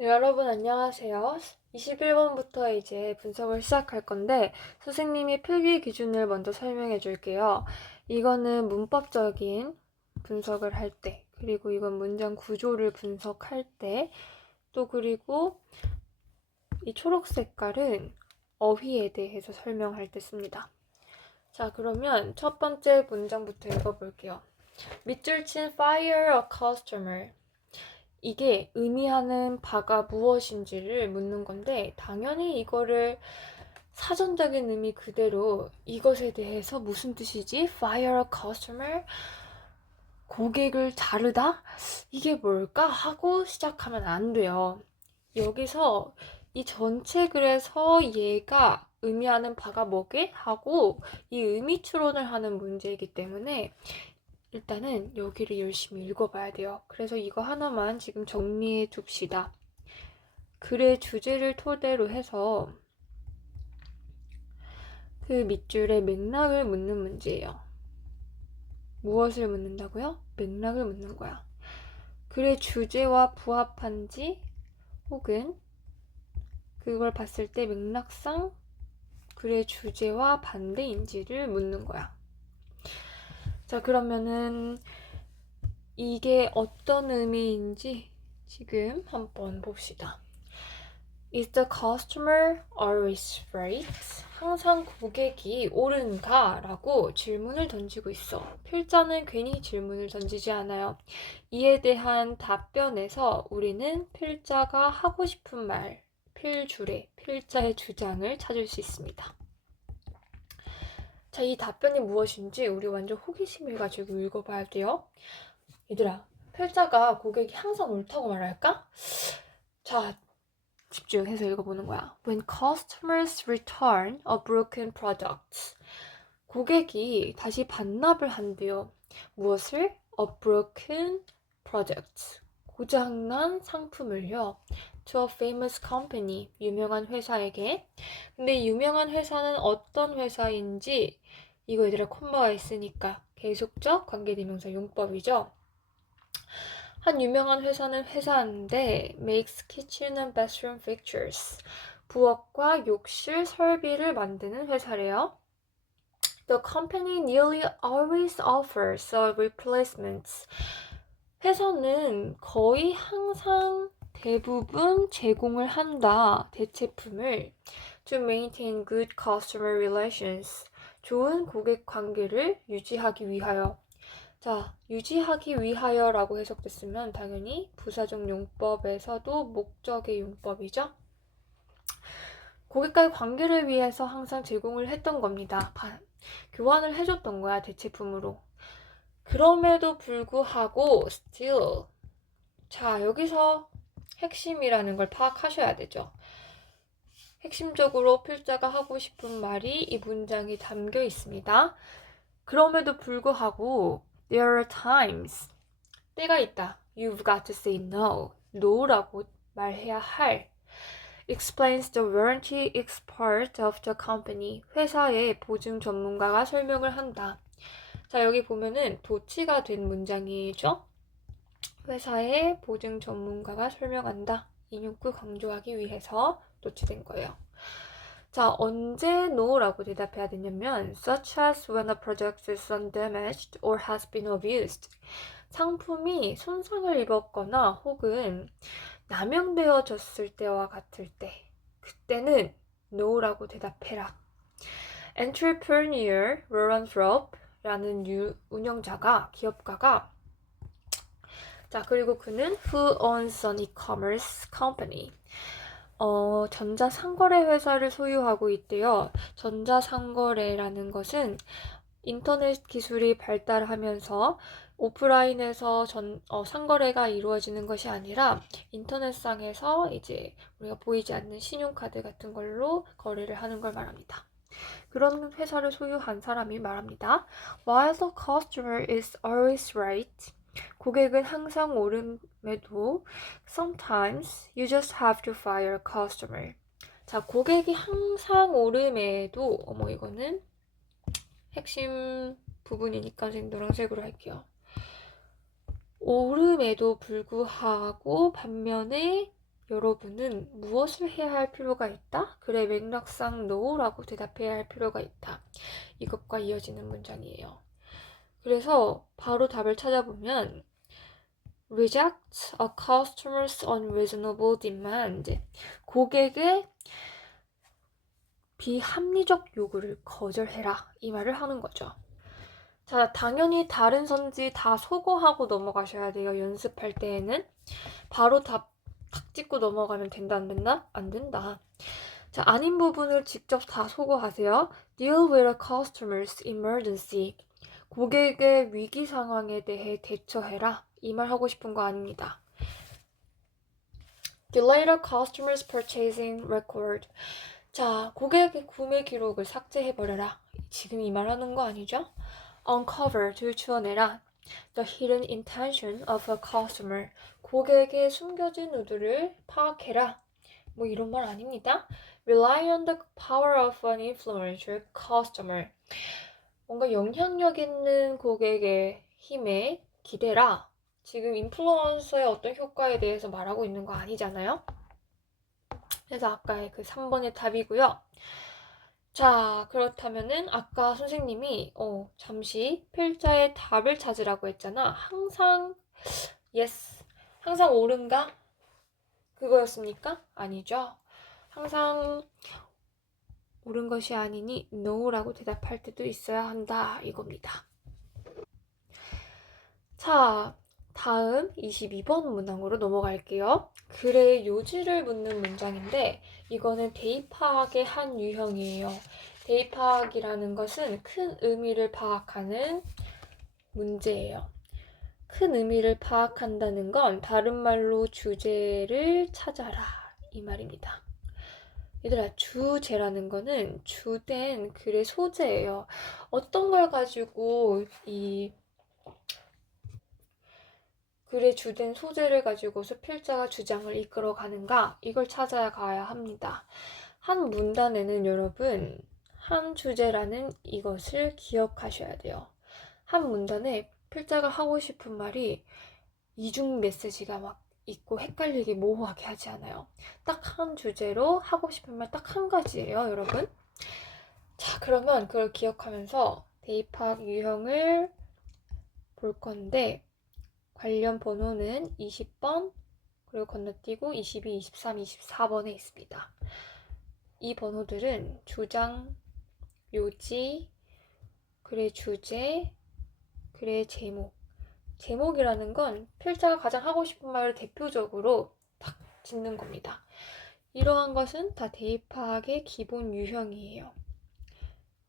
네, 여러분 안녕하세요. 21번부터 이제 분석을 시작할 건데 선생님이 필기 기준을 먼저 설명해 줄게요. 이거는 문법적인 분석을 할 때, 그리고 이건 문장 구조를 분석할 때, 또 그리고 이 초록 색깔은 어휘에 대해서 설명할 때 씁니다. 자, 그러면 첫 번째 문장부터 읽어볼게요. 밑줄 친 fire a customer. 이게 의미하는 바가 무엇인지를 묻는 건데, 당연히 이거를 사전적인 의미 그대로 이것에 대해서 무슨 뜻이지? Fire a customer? 고객을 자르다? 이게 뭘까? 하고 시작하면 안 돼요. 여기서 이 전체 글에서 얘가 의미하는 바가 뭐게? 하고 이 의미 추론을 하는 문제이기 때문에 일단은 여기를 열심히 읽어봐야 돼요. 그래서 이거 하나만 지금 정리해 둡시다. 글의 주제를 토대로 해서 그 밑줄에 맥락을 묻는 문제예요. 무엇을 묻는다고요? 맥락을 묻는 거야. 글의 주제와 부합한지 혹은 그걸 봤을 때 맥락상 글의 주제와 반대인지를 묻는 거야. 자, 그러면은 이게 어떤 의미인지 지금 한번 봅시다. Is the customer always right? 항상 고객이 옳은가? 라고 질문을 던지고 있어. 필자는 괜히 질문을 던지지 않아요. 이에 대한 답변에서 우리는 필자가 하고 싶은 말, 필줄에 필자의 주장을 찾을 수 있습니다. 자, 이 답변이 무엇인지 우리 완전 호기심을 가지고 읽어봐야 돼요. 얘들아, 필자가 고객이 항상 옳다고 말할까? 자, 집중해서 읽어보는 거야. When customers return a broken product. 고객이 다시 반납을 한대요. 무엇을? A broken product. 고장난 상품을요. To a famous company. 유명한 회사에게. 근데 유명한 회사는 어떤 회사인지 이거 얘들아 콤마가 있으니까 계속적 관계대명사 용법이죠. 한 유명한 회사는 회사인데 makes kitchen and bathroom fixtures. 부엌과 욕실 설비를 만드는 회사래요. The company nearly always offers a replacements. 회사는 거의 항상 대부분 제공을 한다. 대체품을 to maintain good customer relations. 좋은 고객 관계를 유지하기 위하여. 자, 유지하기 위하여라고 해석됐으면 당연히 부사적 용법에서도 목적의 용법이죠. 고객과의 관계를 위해서 항상 제공을 했던 겁니다. 교환을 해줬던 거야, 대체품으로. 그럼에도 불구하고 still. 자, 여기서 핵심이라는 걸 파악하셔야 되죠. 핵심적으로 필자가 하고 싶은 말이 이 문장에 담겨 있습니다. 그럼에도 불구하고 there are times. 때가 있다. You've got to say no. no라고 말해야 할. explains the warranty expert of the company. 회사의 보증 전문가가 설명을 한다. 자, 여기 보면은 도치가 된 문장이죠. 회사의 보증 전문가가 설명한다. 인용구 강조하기 위해서 도치된 거예요. 자, 언제 no라고 대답해야 되냐면 such as when a product is undamaged or has been abused. 상품이 손상을 입었거나 혹은 남용되어졌을 때와 같을 때 그때는 no라고 대답해라. Entrepreneur Warren Rupp라는 운영자가 기업가가 자, 그리고 그는 who owns an e-commerce company. 전자상거래 회사를 소유하고 있대요. 전자상거래라는 것은 인터넷 기술이 발달하면서 오프라인에서 상거래가 이루어지는 것이 아니라 인터넷상에서 이제 우리가 보이지 않는 신용카드 같은 걸로 거래를 하는 걸 말합니다. 그런 회사를 소유한 사람이 말합니다. While the customer is always right. 고객은 항상 옳음에도 sometimes you just have to fire a customer. 자, 고객이 항상 옳음에도 이거는 핵심 부분이니까 선생님 노란색으로 할게요. 옳음에도 불구하고 반면에 여러분은 무엇을 해야 할 필요가 있다? 그래, 맥락상 no라고 대답해야 할 필요가 있다. 이것과 이어지는 문장이에요. 그래서 바로 답을 찾아보면 reject a customer's unreasonable demand. 고객의 비합리적 요구를 거절해라. 이 말을 하는 거죠. 자, 당연히 다른 선지 다 소거하고 넘어가셔야 돼요. 연습할 때에는. 바로 답 탁 찍고 넘어가면 된다, 안 된다? 안 된다. 자, 아닌 부분을 직접 다 소거하세요. Deal with a customer's emergency. 고객의 위기 상황에 대해 대처해라. 이 말 하고 싶은 거 아닙니다. Delete a customer's purchasing record. 자, 고객의 구매 기록을 삭제해버려라. 지금 이 말 하는 거 아니죠? Uncover, 들추어내라. The hidden intention of a customer. 고객의 숨겨진 의도를 파악해라. 뭐 이런 말 아닙니다. Rely on the power of an influential customer. 뭔가 영향력 있는 고객의 힘에 기대라. 지금 인플루언서의 어떤 효과에 대해서 말하고 있는 거 아니잖아요. 그래서 아까의 그 3번의 답이고요. 자, 그렇다면은 아까 선생님이 잠시 필자의 답을 찾으라고 했잖아. 항상 yes, 항상 옳은가? 그거였습니까? 아니죠. 항상 옳은 것이 아니니 no라고 대답할 때도 있어야 한다 이겁니다. 자, 다음 22번 문항으로 넘어갈게요. 글의 요지를 묻는 문장인데 이거는 대입학의 한 유형이에요. 대입학이라는 것은 큰 의미를 파악하는 문제예요. 큰 의미를 파악한다는 건 다른 말로 주제를 찾아라 이 말입니다. 얘들아, 주제라는 거는 주된 글의 소재예요. 어떤 걸 가지고 이 글의 주된 소재를 가지고서 필자가 주장을 이끌어 가는가, 이걸 찾아야 가야 합니다. 한 문단에는 여러분, 한 주제라는 이것을 기억하셔야 돼요. 한 문단에 필자가 하고 싶은 말이 이중 메시지가 막 있고 헷갈리게 모호하게 하지 않아요. 딱 한 주제로 하고 싶은 말 딱 한 가지예요, 여러분. 자, 그러면 그걸 기억하면서 대입학 유형을 볼 건데 관련 번호는 20번, 그리고 건너뛰고 22, 23, 24번에 있습니다. 이 번호들은 주장, 요지, 글의 주제, 글의 제목. 제목이라는 건 필자가 가장 하고 싶은 말을 대표적으로 딱 짓는 겁니다. 이러한 것은 다 대입학의 기본 유형이에요.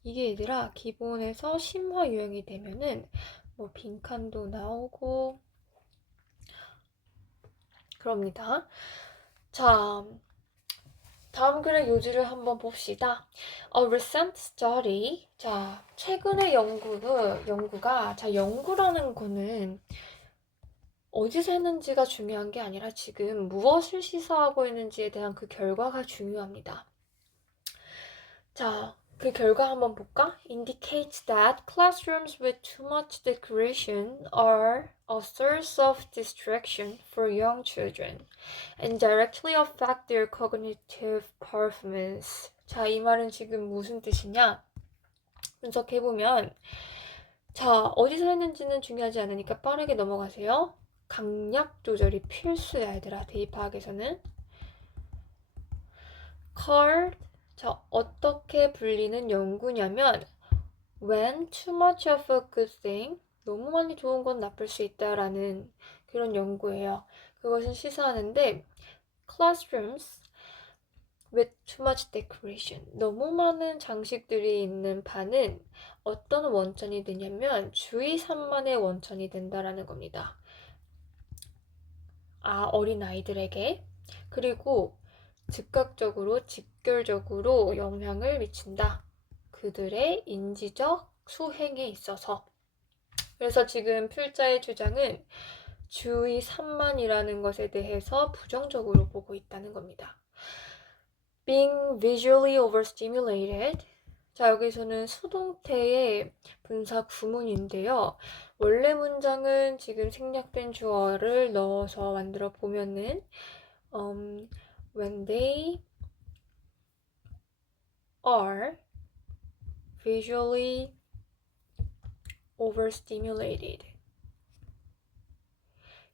이게 얘들아, 기본에서 심화 유형이 되면은 뭐 빈칸도 나오고 그럽니다. 자, 다음 글의 요지를 한번 봅시다. A recent study. 자, 최근의 연구가, 자, 연구라는 거는 어디서 했는지가 중요한 게 아니라 지금 무엇을 시사하고 있는지에 대한 그 결과가 중요합니다. 자, 그 결과 한번 볼까? Indicates that classrooms with too much decoration are a source of distraction for young children and directly affect their cognitive performance. 자, 이 말은 지금 무슨 뜻이냐? 분석해보면, 자, 어디서 했는지는 중요하지 않으니까 빠르게 넘어가세요. 강약 조절이 필수야, 얘들아. 대입학에서는. called, 자, 어떻게 불리는 연구냐면 when too much of a good thing, 너무 많이 좋은 건 나쁠 수 있다라는 그런 연구예요. 그것은 시사하는데 classrooms with too much decoration, 너무 많은 장식들이 있는 반은 어떤 원천이 되냐면 주의 산만의 원천이 된다라는 겁니다. 어린아이들에게. 그리고 즉각적으로, 직결적으로 영향을 미친다. 그들의 인지적 수행에 있어서. 그래서 지금 필자의 주장은 주의 산만이라는 것에 대해서 부정적으로 보고 있다는 겁니다. Being visually overstimulated. 자, 여기서는 수동태의 분사 구문인데요. 원래 문장은 지금 생략된 주어를 넣어서 만들어 보면은 when they are visually overstimulated.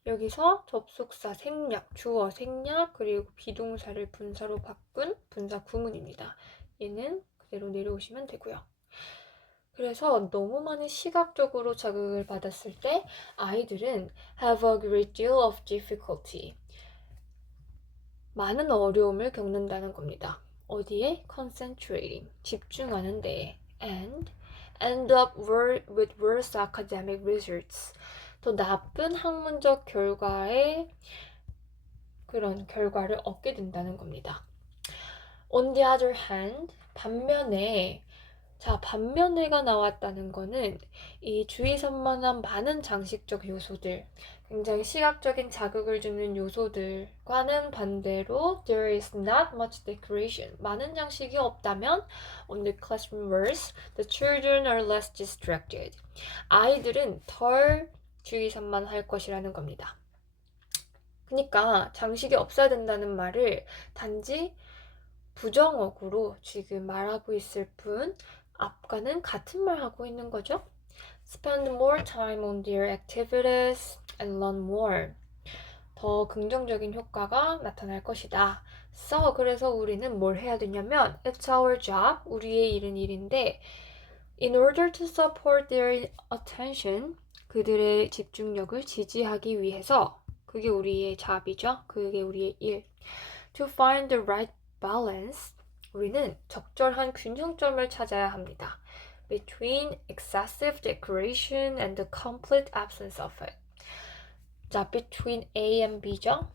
여기서 접속사 생략, 주어 생략, 그리고 비동사를 분사로 바꾼 분사 구문입니다. 얘는 그대로 내려오시면 되고요. 그래서 너무 많은 시각적으로 자극을 받았을 때 아이들은 have a great deal of difficulty. 많은 어려움을 겪는다는 겁니다. 어디에? concentrating. 집중하는 데에. and end up with worse academic results. 더 나쁜 학문적 결과에 그런 결과를 얻게 된다는 겁니다. On the other hand, 반면에 반면에가 나왔다는 거는 이 주의산만한 많은 장식적 요소들, 굉장히 시각적인 자극을 주는 요소들과는 반대로 there is not much decoration. 많은 장식이 없다면 on the classroom worse, the children are less distracted. 아이들은 덜 주의산만할 것이라는 겁니다. 그러니까 장식이 없어야 된다는 말을 단지 부정어구로 지금 말하고 있을 뿐 앞과는 같은 말 하고 있는 거죠. Spend more time on their activities and learn more. 더 긍정적인 효과가 나타날 것이다. 그래서 우리는 뭘 해야 되냐면 It's our job, 우리의 일인데 In order to support their attention, 그들의 집중력을 지지하기 위해서 그게 우리의 job이죠. 그게 우리의 일. To find the right balance, 우리는 적절한 균형점을 찾아야 합니다. Between excessive decoration and the complete absence of it. between A and B죠.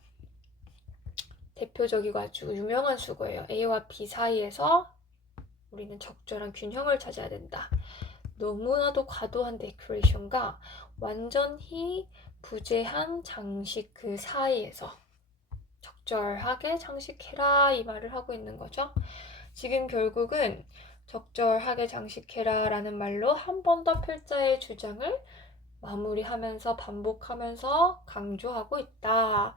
대표적이고 아주 유명한 수거예요. A와 B 사이에서 우리는 적절한 균형을 찾아야 된다. 너무나도 과도한 데코레이션과 완전히 부재한 장식 그 사이에서 적절하게 장식해라 이 말을 하고 있는 거죠. 지금 결국은 적절하게 장식해라 라는 말로 한 번 더 필자의 주장을 마무리하면서 반복하면서 강조하고 있다.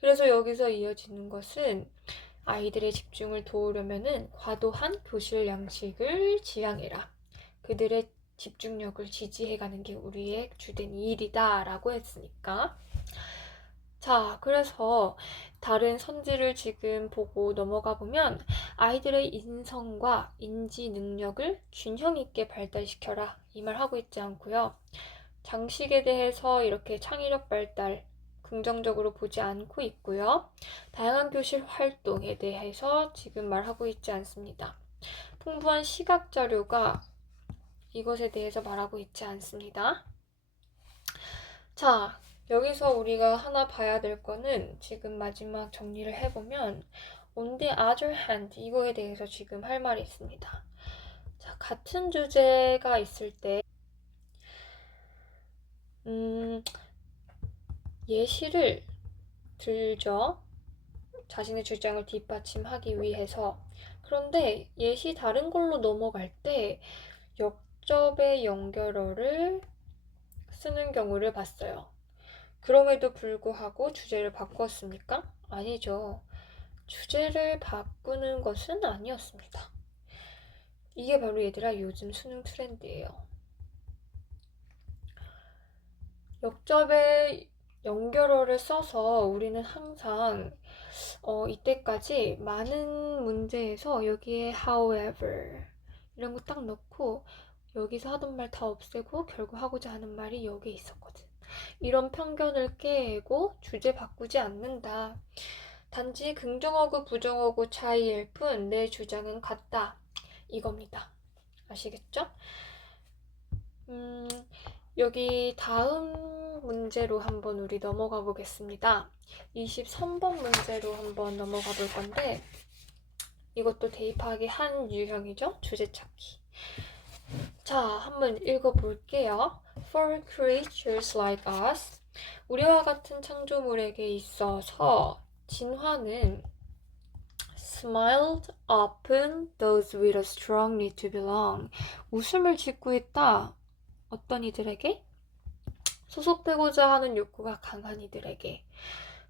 그래서 여기서 이어지는 것은 아이들의 집중을 도우려면은 과도한 교실 양식을 지양해라. 그들의 집중력을 지지해가는 게 우리의 주된 일이다 라고 했으니까. 그래서 다른 선지를 지금 보고 넘어가 보면 아이들의 인성과 인지 능력을 균형 있게 발달시켜라 이 말 하고 있지 않고요. 장식에 대해서 이렇게 창의력 발달 긍정적으로 보지 않고 있고요. 다양한 교실 활동에 대해서 지금 말하고 있지 않습니다. 풍부한 시각 자료가 이것에 대해서 말하고 있지 않습니다. 여기서 우리가 하나 봐야 될 거는 지금 마지막 정리를 해보면 on the other hand 이거에 대해서 지금 할 말이 있습니다. 같은 주제가 있을 때 예시를 들죠. 자신의 주장을 뒷받침하기 위해서. 그런데 예시 다른 걸로 넘어갈 때 역접의 연결어를 쓰는 경우를 봤어요. 그럼에도 불구하고 주제를 바꿨습니까? 아니죠. 주제를 바꾸는 것은 아니었습니다. 이게 바로 얘들아 요즘 수능 트렌드예요. 역접의 연결어를 써서 우리는 항상 이때까지 많은 문제에서 여기에 however 이런 거 딱 넣고 여기서 하던 말 다 없애고 결국 하고자 하는 말이 여기에 있었거든. 이런 편견을 깨고 주제 바꾸지 않는다. 단지 긍정어구 부정어구 차이일 뿐 내 주장은 같다. 이겁니다. 아시겠죠? 여기 다음 문제로 한번 우리 넘어가 보겠습니다. 23번 문제로 한번 넘어가 볼 건데 이것도 대입하기 한 유형이죠. 주제 찾기. 한번 읽어볼게요. For creatures like us, 우리와 같은 창조물에게 있어서 진화는 smiled upon those with a strong need to belong. 웃음을 짓고 있다. 어떤 이들에게? 소속되고자 하는 욕구가 강한 이들에게.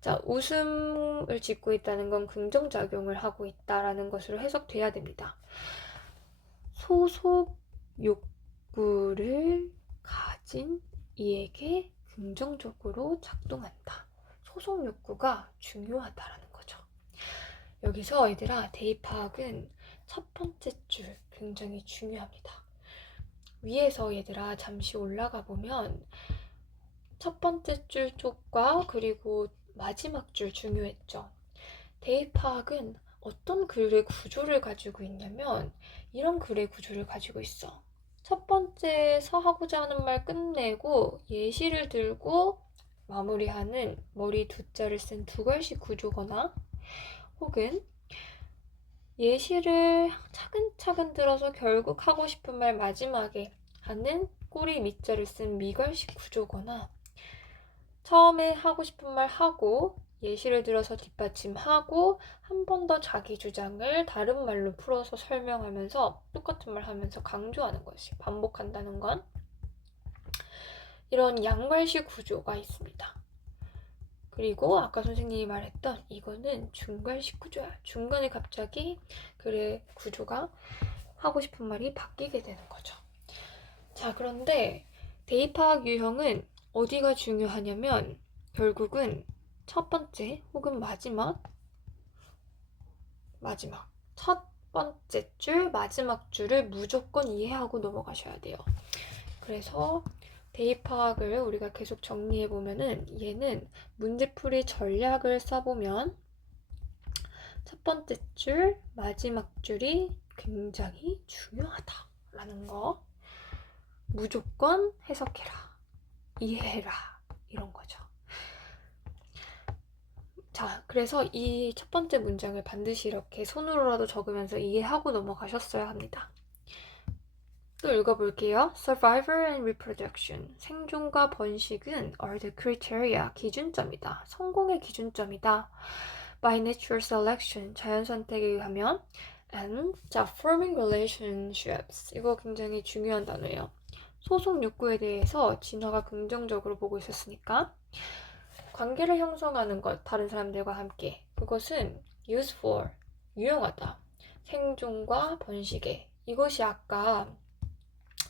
자, 웃음을 짓고 있다는 건 긍정작용을 하고 있다라는 것으로 해석돼야 됩니다. 소속 욕구를 가진 이에게 긍정적으로 작동한다. 소속 욕구가 중요하다라는 거죠. 여기서 얘들아, 대입 파악은 첫 번째 줄 굉장히 중요합니다. 위에서 얘들아 잠시 올라가 보면 첫 번째 줄 쪽과 그리고 마지막 줄 중요했죠. 대입 파악은 어떤 글의 구조를 가지고 있냐면 이런 글의 구조를 가지고 있어. 첫 번째에서 하고자 하는 말 끝내고 예시를 들고 마무리하는 머리 두 자를 쓴 두 글씨 구조거나 혹은 예시를 차근차근 들어서 결국 하고 싶은 말 마지막에 하는 꼬리 밑자를 쓴 미걸식 구조거나 처음에 하고 싶은 말 하고 예시를 들어서 뒷받침하고 한 번 더 자기 주장을 다른 말로 풀어서 설명하면서 똑같은 말 하면서 강조하는 것이 반복한다는 건 이런 양갈식 구조가 있습니다. 그리고 아까 선생님이 말했던 이거는 중간식 구조야. 중간에 갑자기 글의 구조가 하고 싶은 말이 바뀌게 되는 거죠. 자, 그런데 대입파악 유형은 어디가 중요하냐면 결국은 첫 번째 혹은 마지막 첫 번째 줄, 마지막 줄을 무조건 이해하고 넘어가셔야 돼요. 그래서 대입 파악을 우리가 계속 정리해 보면은 얘는 문제풀이 전략을 써보면 첫 번째 줄, 마지막 줄이 굉장히 중요하다라는 거 무조건 해석해라, 이해해라 이런 거죠. 자, 그래서 이 첫 번째 문장을 반드시 이렇게 손으로라도 적으면서 이해하고 넘어가셨어야 합니다. 또 읽어볼게요. Survival and reproduction. 생존과 번식은 are the criteria. 기준점이다. 성공의 기준점이다. By natural selection. 자연 선택에 의하면. And 자, forming relationships. 이거 굉장히 중요한 단어예요. 소속 욕구에 대해서 진화가 긍정적으로 보고 있었으니까 관계를 형성하는 것, 다른 사람들과 함께. 그것은 useful, 유용하다. 생존과 번식에. 이것이 아까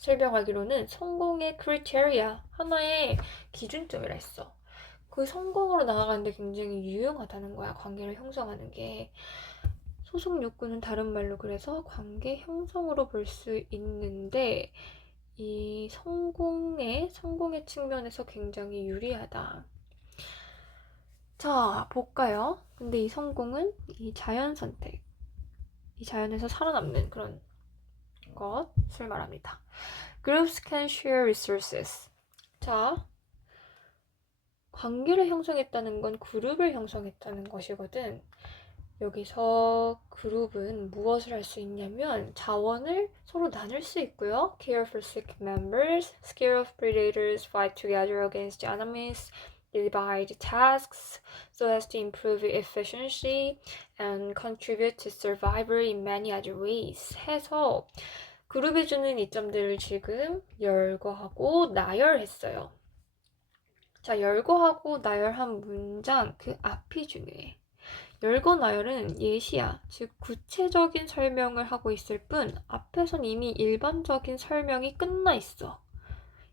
설명하기로는 성공의 criteria, 하나의 기준점이라 했어. 그 성공으로 나아가는데 굉장히 유용하다는 거야, 관계를 형성하는 게. 소속 욕구는 다른 말로 그래서 관계 형성으로 볼 수 있는데 이 성공의 측면에서 굉장히 유리하다. 자, 볼까요? 근데 이 성공은 이 자연 선택, 이 자연에서 살아남는 그런 것을 말합니다. Groups can share resources. 자, 관계를 형성했다는 건 그룹을 형성했다는 것이거든. 여기서 그룹은 무엇을 할 수 있냐면 자원을 서로 나눌 수 있고요. Care for sick members, scare off predators, fight together against enemies, divide tasks so as to improve efficiency and contribute to survival in many other ways. 해서 그룹이 주는 이점들을 지금 열거하고 나열했어요. 자, 열거하고 나열한 문장 그 앞이 중요해. 열거 나열은 예시야, 즉 구체적인 설명을 하고 있을 뿐 앞에선 이미 일반적인 설명이 끝나 있어.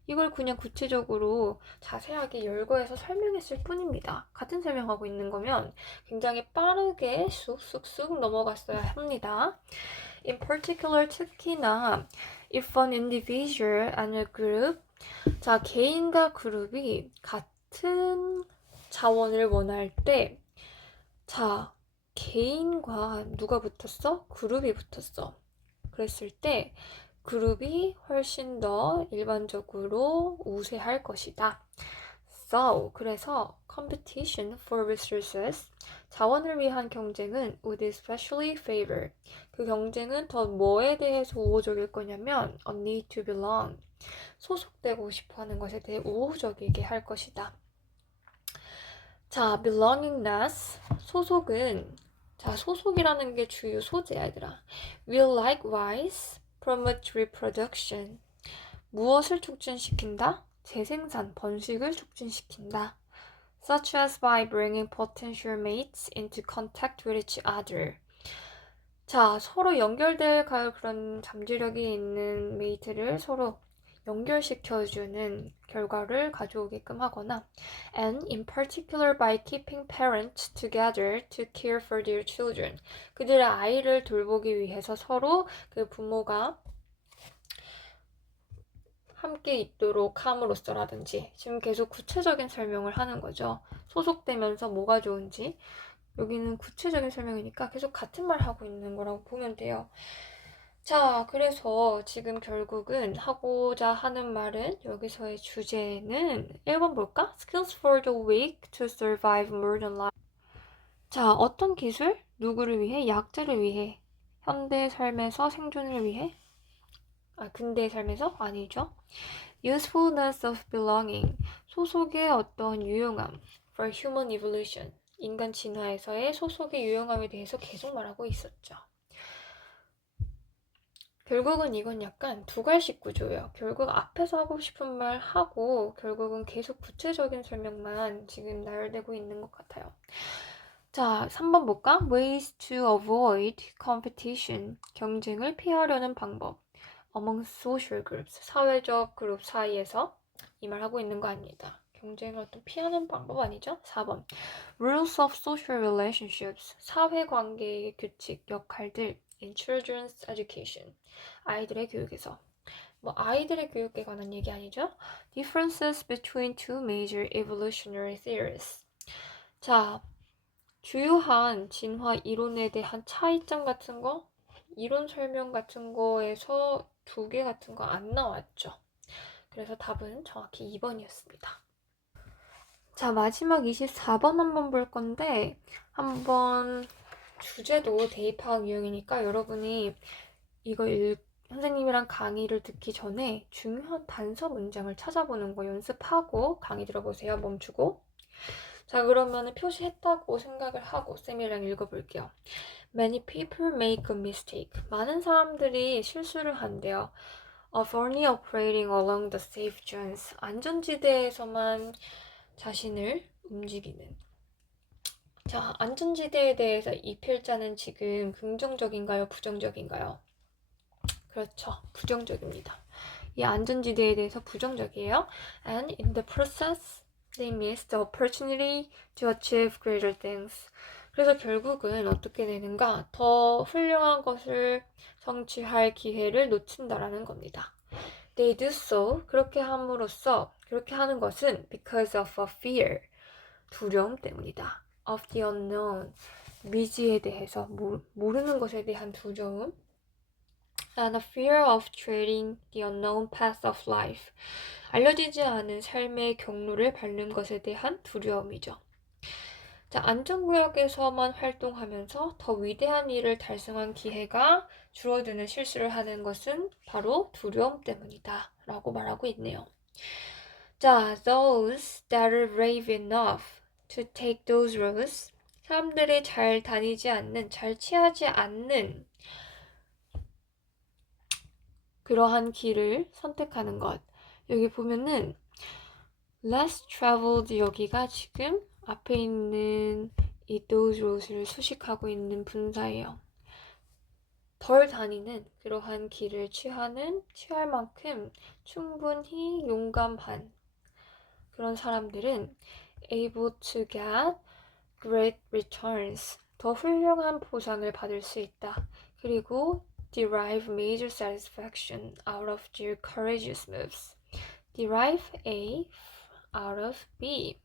이걸 그냥 구체적으로 자세하게 열거해서 설명했을 뿐입니다. 같은 설명하고 있는 거면 굉장히 빠르게 쑥쑥쑥 넘어갔어야 합니다. In particular, 특히나 if an individual and a group, 자, 개인과 그룹이 같은 자원을 원할 때, 자, 개인과 누가 붙었어? 그룹이 붙었어. 그랬을 때 그룹이 훨씬 더 일반적으로 우세할 것이다. So, 그래서 competition for resources, 자원을 위한 경쟁은 would especially favor, 그 경쟁은 더 뭐에 대해서 우호적일 거냐면 a need to belong, 소속되고 싶어하는 것에 대해 우호적이게 할 것이다. 자, belongingness, 소속은, 자, 소속이라는 게 주요 소재야, 얘들아. will likewise promote reproduction, 무엇을 촉진시킨다? 재생산, 번식을 促진시킨다. such as by bringing potential mates into contact with each other. 자, 서로 연결될 그런 잠재력이 있는 메이트를 서로 연결시켜주는 결과를 가져오게끔 하거나 and in particular by keeping parents together to care for their children. 그들의 아이를 돌보기 위해서 서로 그 부모가 함께 있도록 함으로써라든지 지금 계속 구체적인 설명을 하는 거죠. 소속되면서 뭐가 좋은지 여기는 구체적인 설명이니까 계속 같은 말 하고 있는 거라고 보면 돼요. 자, 그래서 지금 결국은 하고자 하는 말은 여기서의 주제는 1번 볼까? Skills for the weak to survive modern life. 자, 어떤 기술? 누구를 위해? 약자를 위해. 현대 삶에서 생존을 위해? 근대 삶에서? 아니죠. Usefulness of belonging. 소속의 어떤 유용함. For human evolution. 인간 진화에서의 소속의 유용함에 대해서 계속 말하고 있었죠. 결국은 이건 약간 두 갈씩 구조예요. 결국 앞에서 하고 싶은 말 하고 결국은 계속 구체적인 설명만 지금 나열되고 있는 것 같아요. 자, 3번 볼까? Ways to avoid competition. 경쟁을 피하려는 방법. Among social groups. 사회적 그룹 사이에서 이 말 하고 있는 거 아닙니다. 경쟁을 어떤 피하는 방법 아니죠? 4번. Rules of social relationships. 사회관계의 규칙, 역할들. In children's education. 아이들의 교육에서. 아이들의 교육에 관한 얘기 아니죠? Differences between two major evolutionary theories. 자, 주요한 진화 이론에 대한 차이점 같은 거, 이론 설명 같은 거에서 두 개 같은 거 안 나왔죠. 그래서 답은 정확히 2번이었습니다. 자, 마지막 24번 한번 볼 건데 한번 주제도 대입학 유형이니까 여러분이 이거 선생님이랑 강의를 듣기 전에 중요한 단서 문장을 찾아보는 거 연습하고 강의 들어보세요. 멈추고. 자, 그러면 표시했다고 생각을 하고 쌤이랑 읽어볼게요. Many people make a mistake. 많은 사람들이 실수를 한대요. Of only operating along the safe zones. 안전지대에서만 자신을 움직이는. 자, 안전지대에 대해서 이 필자는 지금 긍정적인가요? 부정적인가요? 그렇죠. 부정적입니다. 이 안전지대에 대해서 부정적이에요. And in the process, they miss the opportunity to achieve greater things. 그래서 결국은 어떻게 되는가? 더 훌륭한 것을 성취할 기회를 놓친다라는 겁니다. They do so. 그렇게 함으로써, 그렇게 하는 것은 because of a fear. 두려움 때문이다. Of the unknown. 미지에 대해서, 모르는 것에 대한 두려움. And a fear of treading the unknown path of life. 알려지지 않은 삶의 경로를 밟는 것에 대한 두려움이죠. 자, 안전구역에서만 활동하면서 더 위대한 일을 달성한 기회가 줄어드는 실수를 하는 것은 바로 두려움 때문이다 라고 말하고 있네요. 자, those that are brave enough to take those roads. 사람들이 잘 다니지 않는, 잘 취하지 않는 그러한 길을 선택하는 것. 여기 보면은 less traveled 여기가 지금 앞에 있는 이 those roads를 수식하고 있는 분사예요. 덜 다니는 그러한 길을 취할 만큼 충분히 용감한 그런 사람들은 able to get great returns. 더 훌륭한 보상을 받을 수 있다. 그리고 derive major satisfaction out of their courageous moves. derive A out of B.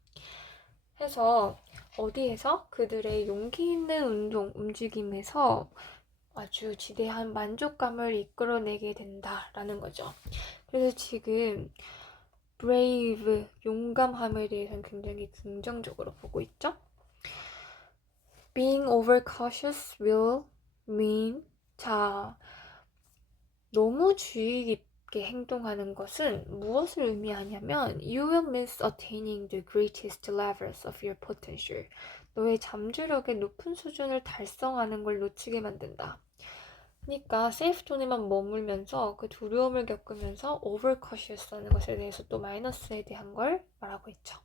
해서 어디에서 그들의 용기 있는 움직임에서 아주 지대한 만족감을 이끌어내게 된다라는 거죠. 그래서 지금 brave, 용감함에 대해서는 굉장히 긍정적으로 보고 있죠. Being overcautious will mean 자, 너무 주의 깊게 행동하는 것은 무엇을 의미하냐면 You will miss attaining the greatest levels of your potential. 너의 잠재력의 높은 수준을 달성하는 걸 놓치게 만든다. 그러니까 세이프 존에만 머물면서 그 두려움을 겪으면서 overcautious 하는 것에 대해서 또 마이너스에 대한 걸 말하고 있죠.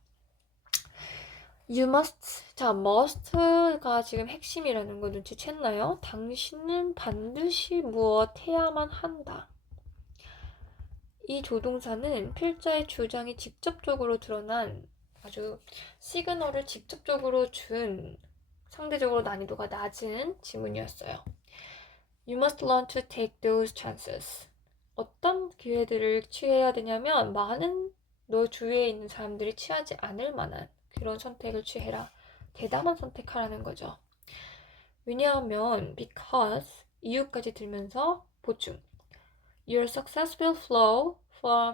You must. 자, must가 지금 핵심이라는 거 눈치챘나요? 당신은 반드시 무엇해야만 한다. 이 조동사는 필자의 주장이 직접적으로 드러난 아주 시그널을 직접적으로 준 상대적으로 난이도가 낮은 지문이었어요. You must learn to take those chances. 어떤 기회들을 취해야 되냐면 많은 너 주위에 있는 사람들이 취하지 않을 만한 그런 선택을 취해라. 대담한 선택하라는 거죠. 왜냐하면 because 이유까지 들면서 보충. Your success will flow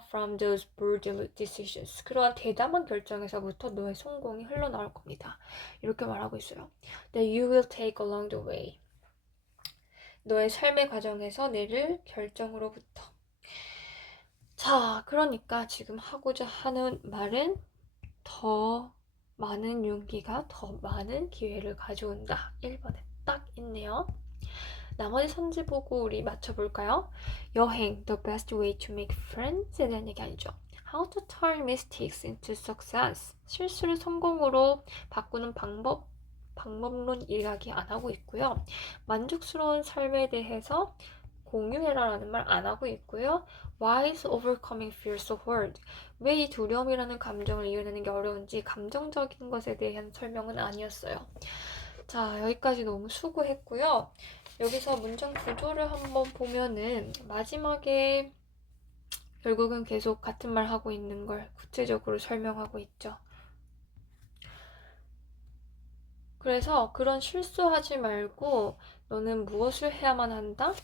from those bold decisions. 그러한 대담한 결정에서부터 너의 성공이 흘러나올 겁니다. 이렇게 말하고 있어요. That you will take along the way. 너의 삶의 과정에서 내릴 결정으로부터. 자, 그러니까 지금 하고자 하는 말은 더 많은 용기가 더 많은 기회를 가져온다. 1번에 딱 있네요. 나머지 선지 보고 우리 맞춰볼까요? 여행, the best way to make friends에 대한 얘기 아니죠. How to turn mistakes into success. 실수를 성공으로 바꾸는 방법론 이야기 안 하고 있고요. 만족스러운 삶에 대해서 공유해라라는 말 안 하고 있고요. Why is overcoming fear so hard? 왜 이 두려움이라는 감정을 이겨내는 게 어려운지 감정적인 것에 대한 설명은 아니었어요. 자, 여기까지 너무 수고했고요. 여기서 문장 구조를 한번 보면은 마지막에 결국은 계속 같은 말 하고 있는 걸 구체적으로 설명하고 있죠. 그래서 그런 실수하지 말고 너는 무엇을 해야만 한다?